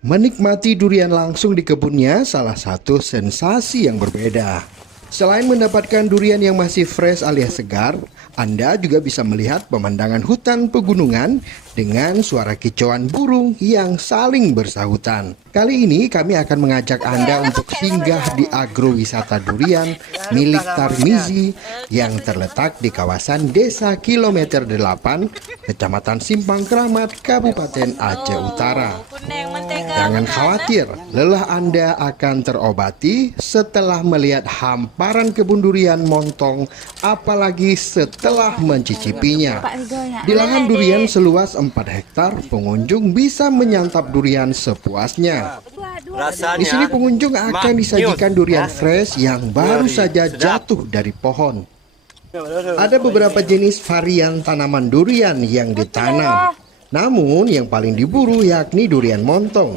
Menikmati durian langsung di kebunnya salah satu sensasi yang berbeda. Selain mendapatkan durian yang masih fresh alias segar, Anda juga bisa melihat pemandangan hutan pegunungan dengan suara kicauan burung yang saling bersahutan. Kali ini kami akan mengajak Anda untuk singgah di agrowisata durian milik Tarmizi yang terletak di kawasan Desa Kilometer 8, Kecamatan Simpang Keramat, Kabupaten Aceh Utara. Jangan khawatir, lelah Anda akan terobati setelah melihat hamparan kebun durian montong, apalagi setelah mencicipinya. Di lahan durian seluas 4 hektar, pengunjung bisa menyantap durian sepuasnya. Di sini pengunjung akan disajikan durian fresh yang baru saja jatuh dari pohon. Ada beberapa jenis varian tanaman durian yang ditanam. Namun yang paling diburu yakni durian montong.